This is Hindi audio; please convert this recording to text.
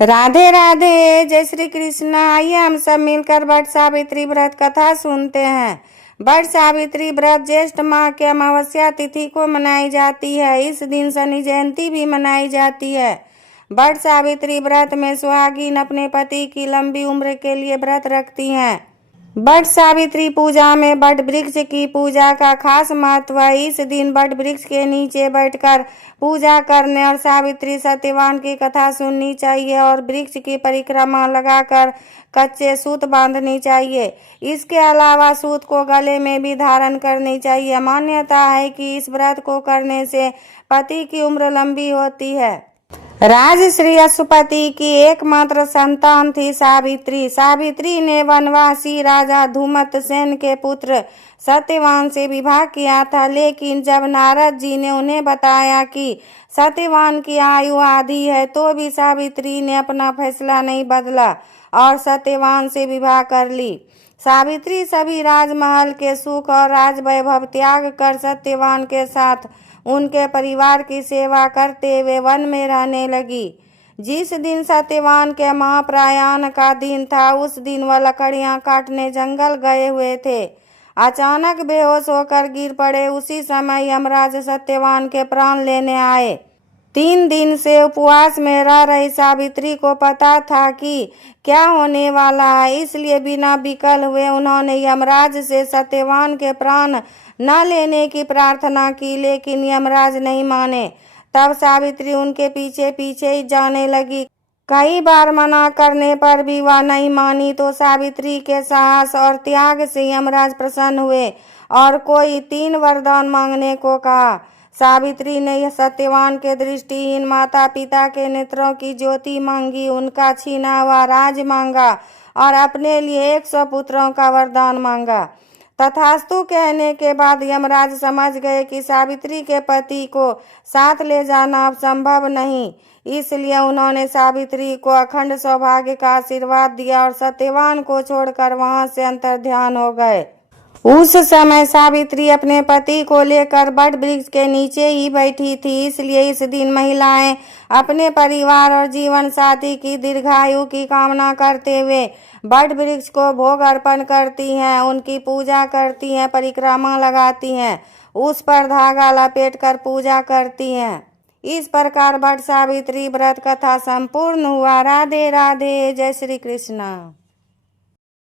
राधे राधे, जय श्री कृष्ण। आइए हम सब मिलकर वट सावित्री व्रत कथा सुनते हैं। वट सावित्री व्रत ज्येष्ठ माह के अमावस्या तिथि को मनाई जाती है। इस दिन शनि जयंती भी मनाई जाती है। वट सावित्री व्रत में सुहागिन अपने पति की लंबी उम्र के लिए व्रत रखती हैं। वट सावित्री पूजा में वट वृक्ष की पूजा का खास महत्व है। इस दिन वट वृक्ष के नीचे बैठकर पूजा करने और सावित्री सत्यवान की कथा सुननी चाहिए और वृक्ष की परिक्रमा लगाकर कच्चे सूत बांधनी चाहिए। इसके अलावा सूत को गले में भी धारण करनी चाहिए। मान्यता है कि इस व्रत को करने से पति की उम्र लंबी होती है। राजश्री अश्वपति की एकमात्र संतान थी सावित्री। सावित्री ने वनवासी राजा धूमतसेन के पुत्र सत्यवान से विवाह किया था, लेकिन जब नारद जी ने उन्हें बताया कि सत्यवान की आयु आधी है, तो भी सावित्री ने अपना फैसला नहीं बदला और सत्यवान से विवाह कर ली। सावित्री सभी राजमहल के सुख और राजवैभव त्याग कर सत्यवान के साथ उनके परिवार की सेवा करते हुए वन में रहने लगी। जिस दिन सत्यवान के महाप्रयाण का दिन था, उस दिन वह लकड़ियां काटने जंगल गए हुए थे। अचानक बेहोश होकर गिर पड़े। उसी समय यमराज सत्यवान के प्राण लेने आए। 3 दिन से उपवास में रह रही सावित्री को पता था कि क्या होने वाला है, इसलिए बिना विकल हुए उन्होंने यमराज से सत्यवान के प्राण न लेने की प्रार्थना की, लेकिन यमराज नहीं माने। तब सावित्री उनके पीछे पीछे ही जाने लगी। कई बार मना करने पर भी वह नहीं मानी, तो सावित्री के साहस और त्याग से यमराज प्रसन्न हुए और कोई 3 वरदान मांगने को कहा। सावित्री ने सत्यवान के दृष्टिहीन माता पिता के नेत्रों की ज्योति मांगी, उनका छीना हुआ राज मांगा और अपने लिए 100 पुत्रों का वरदान मांगा। तथास्तु कहने के बाद यमराज समझ गए कि सावित्री के पति को साथ ले जाना अब संभव नहीं, इसलिए उन्होंने सावित्री को अखंड सौभाग्य का आशीर्वाद दिया और सत्यवान को छोड़कर वहां से अंतर्ध्यान हो गए। उस समय सावित्री अपने पति को लेकर वट वृक्ष के नीचे ही बैठी थी, इसलिए इस दिन महिलाएं अपने परिवार और जीवन साथी की दीर्घायु की कामना करते हुए वट वृक्ष को भोग अर्पण करती हैं, उनकी पूजा करती हैं, परिक्रमा लगाती हैं, उस पर धागा लपेटकर पूजा करती हैं। इस प्रकार वट सावित्री व्रत कथा संपूर्ण हुआ। राधे राधे, जय श्री कृष्ण।